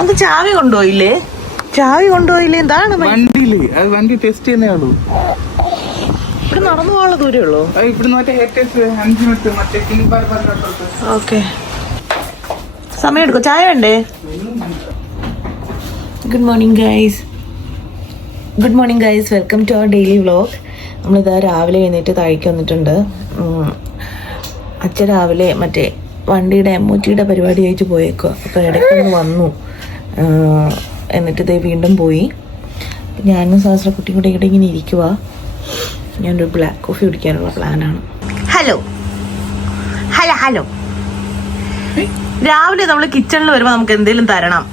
നമുക്ക് ചാവി കൊണ്ടുപോയില്ലേ? എന്താണ് വണ്ടിയില്? അത് വണ്ടി ടെസ്റ്റ് ചെയ്യുന്നേ ഉള്ളൂ. ഇവിടെ നടന്നു പോകാനുള്ള ദൂരേ ഉള്ളൂ. ഓക്കെ, സമയം എടുക്കും. ചായ വേണ്ടേ? Good morning guys, welcome to our daily vlog. നമ്മളിതാ രാവിലെ എഴുന്നേറ്റ് താഴേക്ക് വന്നിട്ടുണ്ട്. അച്ഛൻ രാവിലെ മറ്റേ വണ്ടിയുടെ MOTയുടെ പരിപാടി ആയിട്ട് പോയേക്കുക. അപ്പോൾ ഇടയ്ക്കൊന്ന് വന്നു, എന്നിട്ട് ഇതേ വീണ്ടും പോയി. ഞാനും സഹസ്രക്കുട്ടിയും കൂടെ ഇവിടെ ഇങ്ങനെ ഇരിക്കുക. ഞാനൊരു ബ്ലാക്ക് കോഫി കുടിക്കാനുള്ള പ്ലാനാണ്. ഹലോ, രാവിലെ നമ്മൾ കിച്ചണിൽ വരുമ്പോൾ നമുക്ക് എന്തെങ്കിലും തരണം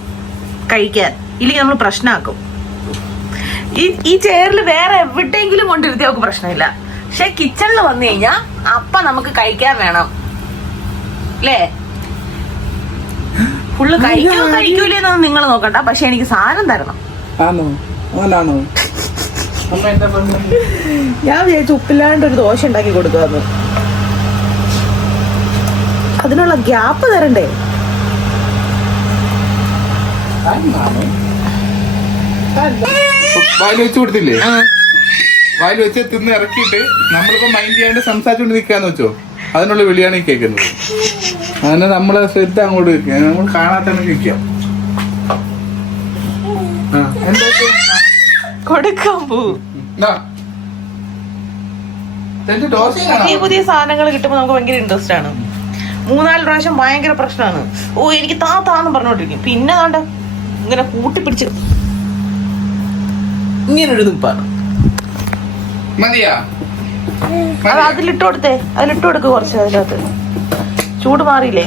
കഴിക്കാൻ, ഇല്ലെങ്കിൽ നമ്മൾ പ്രശ്നമാക്കും. ഈ ചെയറിൽ വേറെ എവിടെയെങ്കിലും കൊണ്ടിരുത്തി നമുക്ക് പ്രശ്നമില്ല. പക്ഷെ കിച്ചണിൽ വന്നു കഴിഞ്ഞാൽ അപ്പം നമുക്ക് കഴിക്കാൻ വേണം അല്ലേ? ഫുള്ള് കഴിക്കൂലെന്നൊന്നും നിങ്ങൾ നോക്കണ്ട, പക്ഷെ എനിക്ക് സാധനം തരണം. ഞാൻ വിചാരിച്ചു ഉപ്പില്ലാണ്ട് ഒരു ദോശ ഉണ്ടാക്കി കൊടുക്കാന്ന്. അതിനുള്ള ഗ്യാപ്പ് തരണ്ടേ? വായിൽ വെച്ച് കൊടുത്തില്ലേ? വായിൽ വെച്ച് തിന്ന് ഇറക്കിയിട്ട് നമ്മളിപ്പോ മൈൻഡ് ചെയ്യാണ്ട് സംസാരിച്ചോണ്ട് നിൽക്കാന്ന് വെച്ചോ, അതിനുള്ള വിളിയാണ് ഈ കേൾക്കുന്നത്. അങ്ങനെ നമ്മളെ ശ്രദ്ധ അങ്ങോട്ട് വെക്കുക, നമ്മൾ കാണാത്ത നിൽക്കാം. കൊടുക്കാൻ പുതിയ സാധനങ്ങൾ കിട്ടുമ്പോൾ നമുക്ക് ഭയങ്കര ഇൻട്രസ്റ്റ് ആണ്. 3-4 പ്രാവശ്യം ഭയങ്കര പ്രശ്നമാണ്. ഓ എനിക്ക് താന്ന് പറഞ്ഞോണ്ടിരിക്കും. പിന്നെ അതുകൊണ്ട് ഇങ്ങനെ കൂട്ടിപ്പിടിച്ച് ഇങ്ങനൊരു നിപ്പാണ്. അത് അതിലിട്ട് കൊടുക്ക് കുറച്ച്. അതിനകത്ത് ചൂട് മാറിയില്ലേ?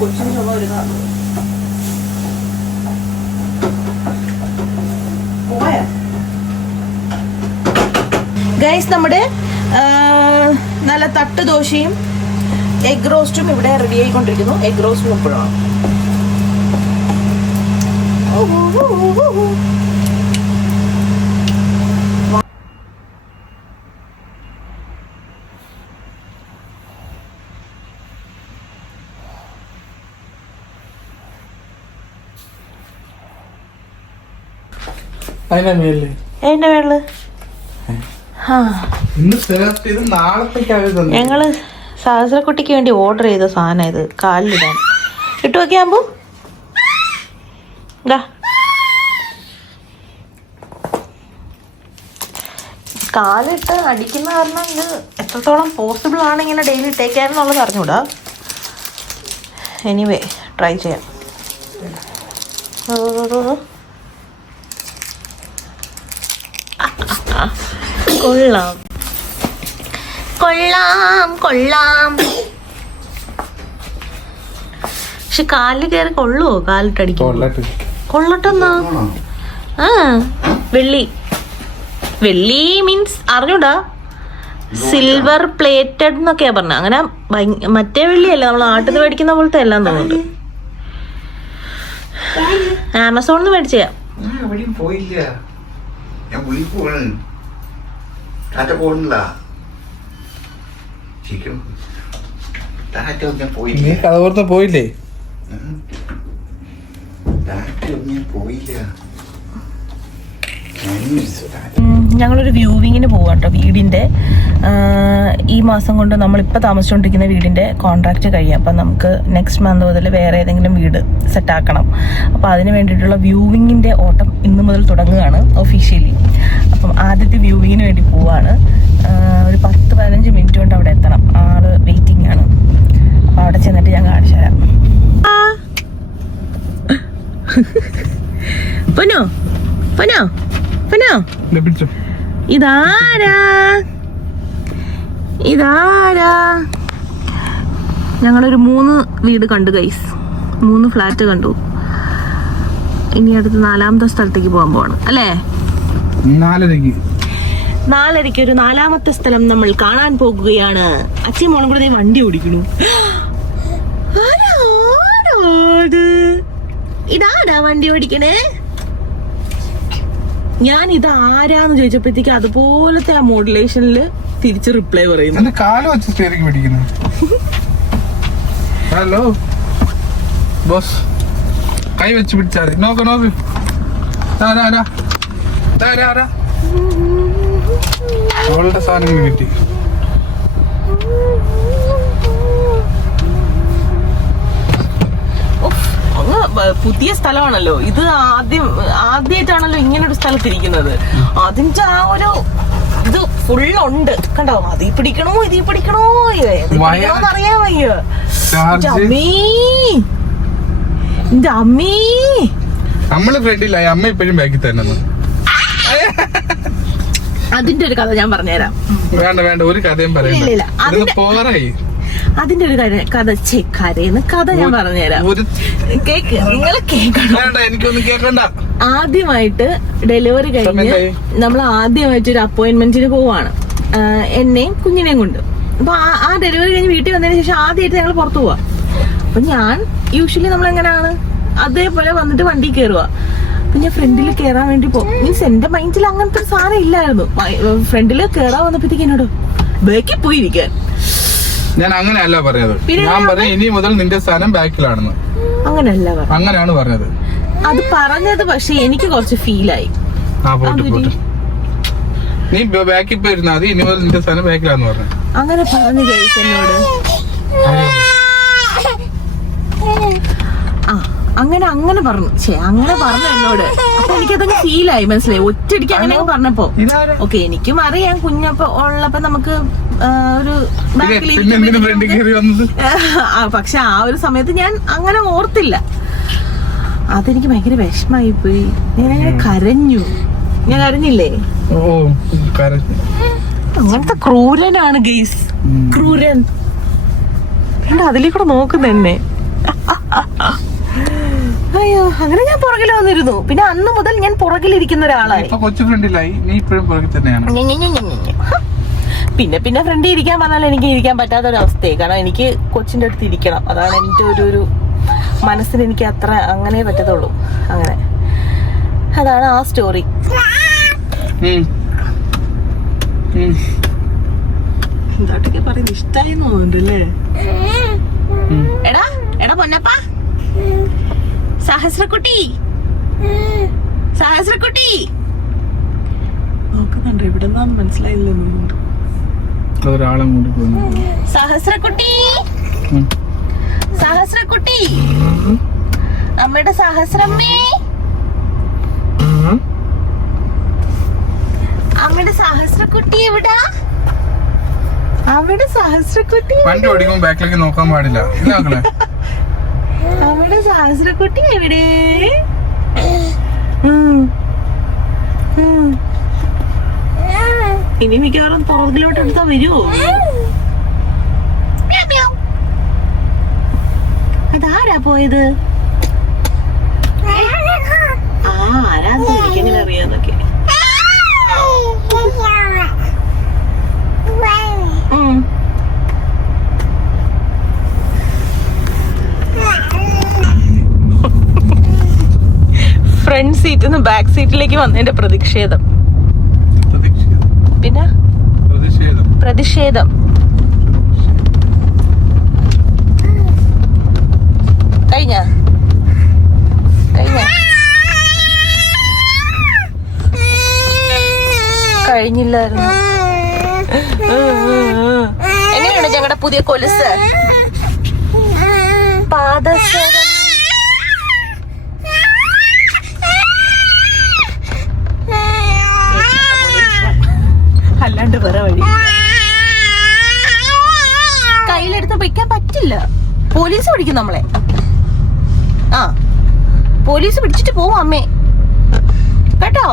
കൊച്ചിന് ചുമ വരുന്നതാണ്. ഗൈസ്, നമ്മുടെ നല്ല തട്ട് ദോശയും എഗ് റോസ്റ്റും ഇവിടെ റെഡി ആയിക്കൊണ്ടിരിക്കുന്നു. എഗ് റോസ്റ്റും ഇപ്പോഴാണ്. ഞങ്ങള് സഹസ്രക്കുട്ടിക്ക് വേണ്ടി ഓർഡർ ചെയ്ത സാധനം ഇത്, കാലിലിടാൻ. ഇട്ട് വെക്കാമ്പോ കാലിട്ട് അടിക്കുന്ന കാരണം ഇത് എത്രത്തോളം പോസിബിൾ ആണ് ഇങ്ങനെ ഡെയിലി ഇട്ടേക്കാന്നുള്ളത് അറിഞ്ഞൂടാ. എനിവേ ട്രൈ ചെയ്യാം. കൊള്ളാം. പക്ഷെ കാലിൽ കയറി കൊള്ളുവോ? കാലിട്ടടിക്കും. കൊള്ളട്ടെന്നാ. വെള്ളി മീൻസ് അറിഞ്ഞൂടാ, സിൽവർ പ്ലേറ്റഡ് എന്നൊക്കെയാ പറഞ്ഞ. അങ്ങനെ മറ്റേ വെള്ളിയല്ല, നമ്മൾ നാട്ടിൽ നിന്ന് മേടിക്കുന്ന പോലത്തെ എല്ലാം തോന്നുന്നുണ്ട്. ആമസോണിൽ നിന്ന് മേടിച്ചാ. പോയില്ലേ? ഞങ്ങളൊരു വ്യൂവിങ്ങിന് പോവാം കേട്ടോ. വീടിൻ്റെ ഈ മാസം കൊണ്ട് നമ്മളിപ്പോൾ താമസിച്ചുകൊണ്ടിരിക്കുന്ന വീടിൻ്റെ കോൺട്രാക്റ്റ് കഴിയും. അപ്പം നമുക്ക് നെക്സ്റ്റ് മന്ത് മുതൽ വേറെ ഏതെങ്കിലും വീട് സെറ്റാക്കണം. അപ്പോൾ അതിന് വേണ്ടിയിട്ടുള്ള വ്യൂവിങ്ങിൻ്റെ ഓട്ടം ഇന്ന് മുതൽ തുടങ്ങുകയാണ് ഒഫീഷ്യലി. അപ്പം ആദ്യത്തെ വ്യൂവിങ്ങിന് വേണ്ടി പോവാണ്. ഒരു 10-15 മിനിറ്റ് കൊണ്ട് അവിടെ എത്തണം. ആള് വെയിറ്റിംഗ് ആണ്. അപ്പോൾ അവിടെ ചെന്നിട്ട് ഞാൻ കാണിച്ചു തരാം. ഇതാരാ? ഞങ്ങളൊരു 3 വീട് കണ്ടു ഗൈസ്, 3 ഫ്ലാറ്റ് കണ്ടു. ഇനി അടുത്ത് 4ാമത്തെ സ്ഥലത്തേക്ക് പോകാൻ പോവാണ് അല്ലേ? 4:30 ഒരു 4ാമത്തെ സ്ഥലം നമ്മൾ കാണാൻ പോകുകയാണ്. അച്ഛൻ മോളും കൂടെ വണ്ടി ഓടിക്കണു. ഇതാരാ വണ്ടി ഓടിക്കണേ? ഞാൻ ഇത് ആരാന്ന് ചോദിച്ചപ്പോഴത്തേക്ക് അതുപോലത്തെ ആ മോഡുലേഷനിൽ തിരിച്ച് റിപ്ലൈ പറയുന്നു. എന്റെ കാല് വെച്ച് സ്റ്റീറിംഗ് പിടിക്കുന്നു. ഹലോ ബോസ്, കൈ വെച്ച് പിടിച്ചാൽ മതി. നോക്ക് നോക്ക്, അവളുടെ സാധനങ്ങൾ കിട്ടി. പുതിയ സ്ഥലമാണല്ലോ ഇത്, ആദ്യമായിട്ടാണല്ലോ ഇങ്ങനൊരു സ്ഥലത്തിരിക്കുന്നത്. അതിന്റെ ആ ഒരു ഇത് ഫുള്ളുണ്ട് കണ്ടോ. അതീ പിടിക്കണോ ഇതീ പിടിക്കണോ അറിയാൻ വയ്യ. അമ്മീ നമ്മള് ഫ്രണ്ടിലായി, അമ്മ ഇപ്പോഴും ബാക്കിൽ തന്നെ. അതിന്റെ ഒരു കഥ ഞാൻ പറഞ്ഞുതരാം. വേണ്ട ഒരു കഥയും പറയില്ല. അതിന്റെ ഒരു കഥയെന്ന് കഥ ഞാൻ പറഞ്ഞുതരാം. കേക്ക്, നിങ്ങൾ കേൾക്കണ്ട. ആദ്യമായിട്ട് ഡെലിവറി കഴിഞ്ഞ് നമ്മൾ ആദ്യമായിട്ട് ഒരു അപ്പോയിന്റ്മെന്റിന് പോവാണ്, എന്നെയും കുഞ്ഞിനെയും കൊണ്ട്. അപ്പൊ ആ ഡെലിവറി കഴിഞ്ഞ് വീട്ടിൽ വന്നതിന് ശേഷം ആദ്യമായിട്ട് ഞങ്ങൾ പുറത്തു പോവാ. അപ്പൊ ഞാൻ യൂഷ്വലി നമ്മളെങ്ങനെയാണ് അതേപോലെ വന്നിട്ട് വണ്ടി കയറുക. അപ്പൊ ഞാൻ ഫ്രണ്ടിൽ കയറാൻ വേണ്ടി പോകും. മീൻസ് എന്റെ മൈൻഡിൽ അങ്ങനത്തെ ഒരു സാധനം ഇല്ലായിരുന്നു. ഫ്രണ്ടിൽ കയറാൻ വന്നപ്പോഴത്തേക്ക് എന്നോട് ബാക്കിൽ പോയിരിക്കാൻ. ഞാൻ അങ്ങനെയല്ല പറഞ്ഞത്. ഞാൻ പറഞ്ഞു ഇനി മുതൽ നിന്റെ സ്ഥാനം ബാക്കിലാണെന്ന്. അങ്ങനെയാണ് പറഞ്ഞത്. അത് പറഞ്ഞത് പക്ഷെ എനിക്ക് കുറച്ച് ഫീലായി. നീ ബാക്കിൽ പോയിരുന്നാ മതി, ഇനി മുതൽ നിന്റെ സ്ഥാനം ബാക്കിലാന്ന് പറഞ്ഞു. അങ്ങനെ പറഞ്ഞു കഴിച്ചു എന്നോട്. അങ്ങനെ പറഞ്ഞു. അങ്ങനെ പറഞ്ഞു എന്നോട്. അപ്പൊ എനിക്കതങ്ങ് ഫീലായി, മനസ്സിലായി. ഒറ്റയടിക്ക് അങ്ങനെ പറഞ്ഞപ്പോ ഓക്കെ, എനിക്കും അറിയാം കുഞ്ഞപ്പോ ഉള്ളപ്പോ നമുക്ക് ഒരു പക്ഷെ ആ ഒരു സമയത്ത് ഞാൻ അങ്ങനെ ഓർത്തില്ല. അതെനിക്ക് ഭയങ്കര വിഷമായി പോയി. ഞാനങ്ങനെ കരഞ്ഞു. ഞാൻ കരഞ്ഞില്ലേ? അങ്ങനത്തെ ക്രൂരനാണ് ഗെയ്സ്, ക്രൂരൻ. അതിലേക്കൂടെ നോക്കുന്ന എന്നെ. അയ്യോ, അങ്ങനെ ഞാൻ പുറകിൽ വന്നിരുന്നു. പിന്നെ അന്ന് മുതൽ ഞാൻ പുറകിലിരിക്കുന്ന ഒരാളായി. പിന്നെ ഫ്രണ്ടിൽ ഇരിക്കാൻ പറഞ്ഞാൽ എനിക്ക് ഇരിക്കാൻ പറ്റാത്തൊരവസ്ഥയായി. കാരണം എനിക്ക് കൊച്ചിന്റെ അടുത്ത് ഇരിക്കണം. അതാണ് എന്റെ ഒരു മനസ്സിന് എനിക്ക് അത്ര അങ്ങനെ പറ്റത്തുള്ളൂ. അങ്ങനെ അതാണ് ആ സ്റ്റോറി. എന്താട്ടൊക്കെ പറയുന്നത് ഇഷ്ടായി തോന്നുന്നുണ്ടല്ലേ? എടാ പൊന്നപ്പ, സഹസ്രക്കുട്ടി നോക്കുന്നുണ്ട്. ഇവിടെ നിന്നാന്ന് മനസ്സിലായില്ല. സഹസ്രക്കുട്ടി അമ്മയുടെ സഹസ്രമ്മേ, അമ്മയുടെ സഹസ്രക്കുട്ടി എവിടാ? അവിടെ സഹസ്രക്കുട്ടി വണ്ടി ഓടിക്കുമ്പോ ബാക്കിലേക്ക് നോക്കാൻ പാടില്ല. അവിടെ സഹസ്രക്കുട്ടി എവിടെ? ഇനി മിക്കവാറും പുറകിലോട്ട് എടുത്താ വരുവോ? അതാരാ പോയത്? ആരാന്ന് എനിക്കെങ്ങനെ അറിയാന്നൊക്കെ. ഫ്രണ്ട് സീറ്റിൽ നിന്ന് ബാക്ക് സീറ്റിലേക്ക് വന്നതിന്റെ പ്രതിഷേധം. പിന്നെ പ്രതിഷേധം. കഴിഞ്ഞില്ലായിരുന്നു. എങ്ങനെയാണ് ഞങ്ങളുടെ പുതിയ കൊലുസ്? പാദസരം അല്ലാണ്ട് വേറെ വഴി. കയ്യിലെടുത്ത് വെക്കാൻ പറ്റില്ല. പോലീസ് പിടിക്കും നമ്മളെ. പോലീസ് പിടിച്ചിട്ട് പോവും അമ്മേ, കേട്ടോ?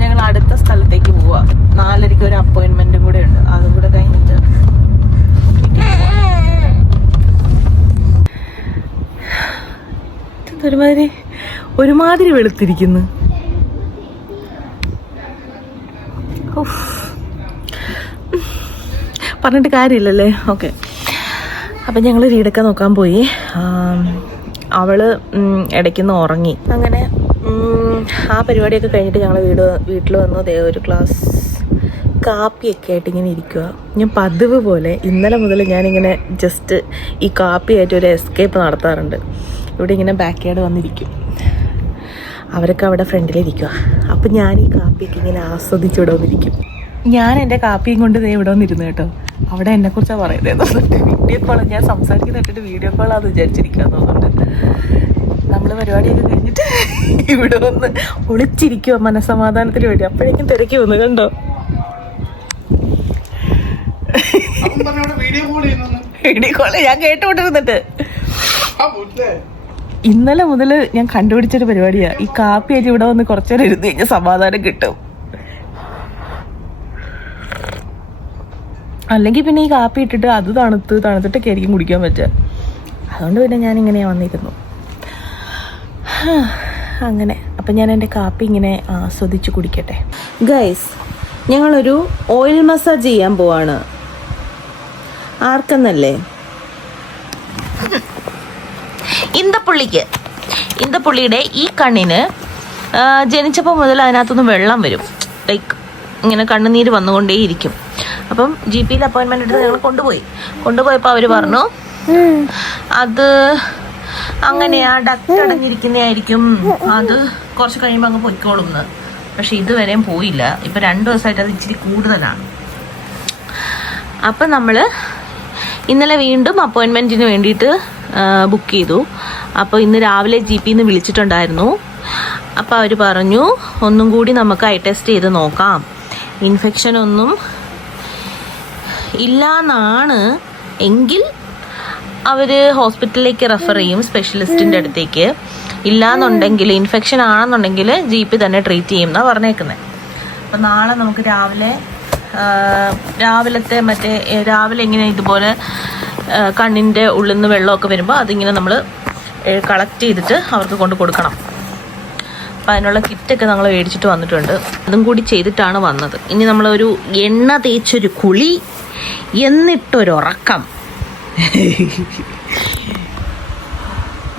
ഞങ്ങൾ അടുത്ത സ്ഥലത്തേക്ക് പോവാ. 4:30 ഒരു അപ്പോയിന്റ്മെന്റും കൂടെ ഉണ്ട്. അതും കൂടെ കഴിഞ്ഞിട്ട് ഒരുമാതിരി വെളുത്തിരിക്കുന്നു. പറഞ്ഞിട്ട് കാര്യമില്ലല്ലേ? ഓക്കെ, അപ്പം ഞങ്ങൾ വീടൊക്കെ നോക്കാൻ പോയി. അവള് ഇടയ്ക്കുന്ന് ഉറങ്ങി. അങ്ങനെ ആ പരിപാടിയൊക്കെ കഴിഞ്ഞിട്ട് ഞങ്ങൾ വീട്ടിൽ വന്നു. ഒരു ഗ്ലാസ് കാപ്പിയൊക്കെ ആയിട്ട് ഇങ്ങനെ ഇരിക്കുക. ഞാൻ പതിവ് പോലെ ഇന്നലെ മുതൽ ഞാനിങ്ങനെ ജസ്റ്റ് ഈ കാപ്പിയായിട്ട് ഒരു എസ്കേപ്പ് നടത്താറുണ്ട്. ഇവിടെ ഇങ്ങനെ ബാക്ക് യാർഡ് വന്നിരിക്കും, അവരൊക്കെ അവിടെ ഫ്രണ്ടിലിരിക്കുക. അപ്പം ഞാൻ ഈ കാപ്പിയൊക്കെ ഇങ്ങനെ ആസ്വദിച്ച് ഇവിടെ വന്നിരിക്കും. ഞാൻ എൻ്റെ കാപ്പിയും കൊണ്ട് ഇവിടെ വന്നിരുന്നു കേട്ടോ. അവിടെ എന്നെക്കുറിച്ചാണ് പറയുന്നത് തോന്നുന്നുണ്ട്. വീഡിയോ കോൾ ഞാൻ സംസാരിക്കുന്ന കേട്ടിട്ട് വീഡിയോ കോളാന്ന് വിചാരിച്ചിരിക്കാൻ തോന്നുന്നുണ്ട്. നമ്മൾ പരിപാടിയൊക്കെ കഴിഞ്ഞിട്ട് ഇവിടെ വന്ന് ഒളിച്ചിരിക്കുക മനസ്സമാധാനത്തിന് വേണ്ടി. അപ്പോഴേക്കും തിരക്കി വന്നു കണ്ടോ. വീഡിയോ കോള് ഞാൻ കേട്ടുകൊണ്ടിരുന്നിട്ട് ഇന്നലെ മുതൽ ഞാൻ കണ്ടുപിടിച്ചൊരു പരിപാടിയാ. ഈ കാപ്പി ആയിട്ട് ഇവിടെ വന്ന് കുറച്ചേരം ഇരുന്ന് കഴിഞ്ഞാൽ സമാധാനം കിട്ടും. അല്ലെങ്കിൽ പിന്നെ ഈ കാപ്പി ഇട്ടിട്ട് അത് തണുത്തിട്ടൊക്കെ ആയിരിക്കും കുടിക്കാൻ പറ്റുക. അതുകൊണ്ട് പിന്നെ ഞാനിങ്ങനെ വന്നിരുന്നു. അങ്ങനെ അപ്പം ഞാൻ എൻ്റെ കാപ്പി ഇങ്ങനെ ആസ്വദിച്ച് കുടിക്കട്ടെ. ഗൈസ്, ഞങ്ങളൊരു ഓയിൽ മസാജ് ചെയ്യാൻ പോവാണ്. ആർക്കെന്നല്ലേ? ഇന്ദപ്പുള്ളിയുടെ ഈ കണ്ണിന് ജനിച്ചപ്പോൾ മുതൽ അതിനകത്തുനിന്ന് വെള്ളം വരും. ലൈക്ക് ഇങ്ങനെ കണ്ണുനീര് വന്നുകൊണ്ടേയിരിക്കും. അപ്പം GP അപ്പോയിൻമെൻ്റ് എടുത്ത് ഞങ്ങൾ കൊണ്ടുപോയപ്പോൾ അവർ പറഞ്ഞു അത് അങ്ങനെയാ, ഡക്റ്റ് അടഞ്ഞിരിക്കുന്നതായിരിക്കും, അത് കുറച്ച് കഴിയുമ്പോൾ അങ്ങ് പൊയ്ക്കോളും എന്ന്. പക്ഷെ ഇതുവരെയും പോയില്ല. ഇപ്പം 2 ദിവസമായിട്ട് അത് ഇച്ചിരി കൂടുതലാണ്. അപ്പം നമ്മൾ ഇന്നലെ വീണ്ടും അപ്പോയിൻമെൻറ്റിന് വേണ്ടിയിട്ട് ബുക്ക് ചെയ്തു. അപ്പോൾ ഇന്ന് രാവിലെ GP വിളിച്ചിട്ടുണ്ടായിരുന്നു. അപ്പോൾ അവർ പറഞ്ഞു ഒന്നും കൂടി നമുക്ക് ഐ ടെസ്റ്റ് ചെയ്ത് നോക്കാം, ഇൻഫെക്ഷൻ ഒന്നും ഇല്ലാന്നാണ് എങ്കിൽ അവർ ഹോസ്പിറ്റലിലേക്ക് റെഫർ ചെയ്യും, സ്പെഷ്യലിസ്റ്റിൻ്റെ അടുത്തേക്ക്. ഇല്ലാന്നുണ്ടെങ്കിൽ, ഇൻഫെക്ഷൻ ആണെന്നുണ്ടെങ്കിൽ GP തന്നെ ട്രീറ്റ് ചെയ്യും എന്നാണ് പറഞ്ഞേക്കുന്നത്. അപ്പം നാളെ നമുക്ക് രാവിലെ ഇങ്ങനെ ഇതുപോലെ കണ്ണിൻ്റെ ഉള്ളിൽ നിന്ന് വെള്ളമൊക്കെ വരുമ്പോൾ അതിങ്ങനെ നമ്മൾ കളക്ട് ചെയ്തിട്ട് അവർക്ക് കൊണ്ട് കൊടുക്കണം. അപ്പം അതിനുള്ള കിറ്റൊക്കെ നമ്മൾ മേടിച്ചിട്ട് വന്നിട്ടുണ്ട്. അതും കൂടി ചെയ്തിട്ടാണ് വന്നത്. ഇനി നമ്മളൊരു എണ്ണ തേച്ചൊരു കുളി, എന്നിട്ടൊരുറക്കം.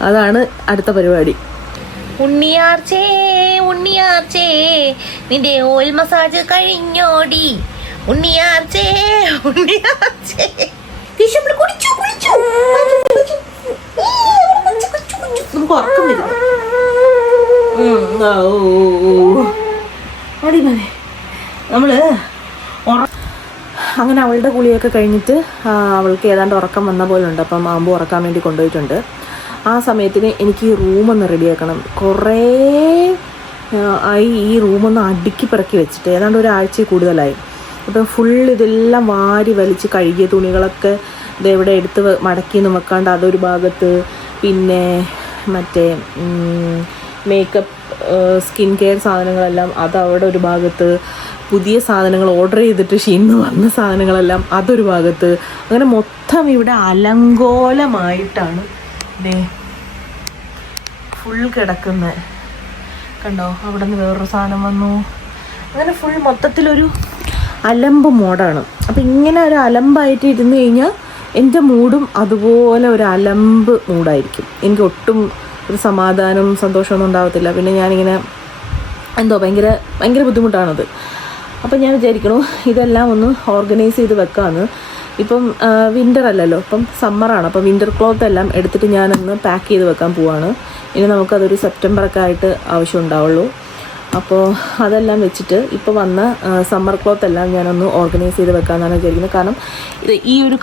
അതാണ് അടുത്ത പരിപാടി. ഉണ്ണിയാർച്ചേ നിന്റെ ഓയിൽ മസാജ് കഴിഞ്ഞോടി. ഉണ്ണിയാർച്ചേ നമുക്ക് ഉറക്കം വരും. നമ്മള് അങ്ങനെ അവളുടെ കുളിയൊക്കെ കഴിഞ്ഞിട്ട് അവൾക്ക് ഏതാണ്ട് ഉറക്കം വന്ന പോലെ ഉണ്ട്. അപ്പം ആമ്പു ഉറക്കാൻ വേണ്ടി കൊണ്ടുപോയിട്ടുണ്ട്. ആ സമയത്തിന് എനിക്ക് ഈ റൂമൊന്ന് റെഡിയാക്കണം. കുറേ ആയി ഈ റൂമൊന്ന് അടുക്കി പിറക്കി വെച്ചിട്ട്, ഏതാണ്ട് ഒരാഴ്ച കൂടുതലായി. അപ്പം ഫുൾ ഇതെല്ലാം വാരി വലിച്ച് കഴുകിയ തുണികളൊക്കെ ഇതെവിടെ എടുത്ത് മടക്കിയൊന്നും വെക്കാണ്ട് അതൊരു ഭാഗത്ത്, പിന്നെ മറ്റേ മേക്കപ്പ് സ്കിൻ കെയർ സാധനങ്ങളെല്ലാം അതവിടെ ഒരു ഭാഗത്ത്, പുതിയ സാധനങ്ങൾ ഓർഡർ ചെയ്തിട്ട് ഷീന്ന് വന്ന സാധനങ്ങളെല്ലാം അതൊരു ഭാഗത്ത്. അങ്ങനെ മൊത്തം ഇവിടെ അലങ്കോലമായിട്ടാണ് ഫുൾ കിടക്കുന്നത്. കണ്ടോ, അവിടെ നിന്ന് വേറൊരു സാധനം വന്നു. അങ്ങനെ ഫുൾ മൊത്തത്തിലൊരു അലമ്പ് മോഡാണ്. അപ്പം ഇങ്ങനെ ഒരു അലമ്പായിട്ട് ഇരുന്ന് കഴിഞ്ഞാൽ എൻ്റെ മൂഡും അതുപോലെ ഒരു അലമ്പ് മൂഡായിരിക്കും. എനിക്ക് ഒട്ടും ഒരു സമാധാനവും സന്തോഷമൊന്നും ഉണ്ടാകത്തില്ല. പിന്നെ ഞാനിങ്ങനെ ഭയങ്കര ബുദ്ധിമുട്ടാണത്. അപ്പം ഞാൻ വിചാരിക്കണു ഇതെല്ലാം ഒന്ന് ഓർഗനൈസ് ചെയ്ത് വെക്കാമെന്ന്. ഇപ്പം വിൻ്റർ അല്ലല്ലോ, ഇപ്പം സമ്മറാണ്. അപ്പം വിൻ്റർ ക്ലോത്ത് എല്ലാം എടുത്തിട്ട് ഞാനൊന്ന് പാക്ക് ചെയ്ത് വെക്കാൻ പോവാണ്. ഇനി നമുക്കതൊരു സെപ്റ്റംബറൊക്കെ ആയിട്ട് ആവശ്യം ഉണ്ടാവുള്ളൂ. അപ്പോൾ അതെല്ലാം വെച്ചിട്ട് ഇപ്പോൾ വന്ന സമ്മർ ക്ലോത്ത് എല്ലാം ഞാനൊന്ന് ഓർഗനൈസ് ചെയ്ത് വെക്കാമെന്നാണ് വിചാരിക്കുന്നത്. കാരണം ഈ ഒരു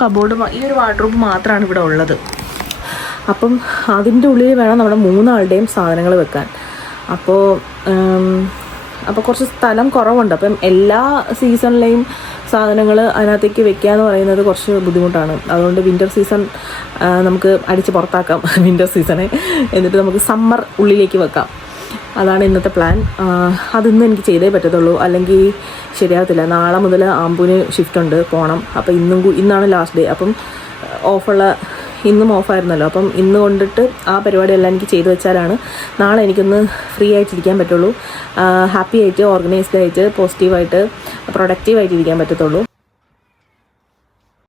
വാർഡ്രോബ് മാത്രമാണ് ഇവിടെ ഉള്ളത്. അപ്പം അതിൻ്റെ ഉള്ളിൽ വേണം നമ്മുടെ 3 ആളുടെയും സാധനങ്ങൾ വെക്കാൻ. അപ്പോൾ കുറച്ച് സ്ഥലം കുറവുണ്ട്. അപ്പം എല്ലാ സീസണിലെയും സാധനങ്ങൾ അതിനകത്തേക്ക് വെക്കുക എന്ന് പറയുന്നത് കുറച്ച് ബുദ്ധിമുട്ടാണ്. അതുകൊണ്ട് വിൻ്റർ സീസൺ നമുക്ക് അടിച്ച് പുറത്താക്കാം, വിൻ്റർ സീസണെ. എന്നിട്ട് നമുക്ക് സമ്മർ ഉള്ളിലേക്ക് വെക്കാം. അതാണ് ഇന്നത്തെ പ്ലാൻ. അതിന്ന് എനിക്ക് ചെയ്തേ പറ്റത്തുള്ളൂ, അല്ലെങ്കിൽ ശരിയാകത്തില്ല. നാളെ മുതൽ ആമ്പൂന് ഷിഫ്റ്റ് ഉണ്ട്, പോകണം. അപ്പം ഇന്നാണ് ലാസ്റ്റ് ഡേ. അപ്പം ഇന്നും ഓഫായിരുന്നല്ലോ. അപ്പം ഇന്ന് കൊണ്ടിട്ട് ആ പരിപാടിയെല്ലാം എനിക്ക് ചെയ്തു വെച്ചാലാണ് നാളെ എനിക്കൊന്ന് ഫ്രീ ആയിട്ടിരിക്കാൻ പറ്റുള്ളൂ. ഹാപ്പി ആയിട്ട്, ഓർഗനൈസ്ഡ് ആയിട്ട്, പോസിറ്റീവായിട്ട്, പ്രൊഡക്റ്റീവായിട്ട് ഇരിക്കാൻ പറ്റത്തുള്ളൂ.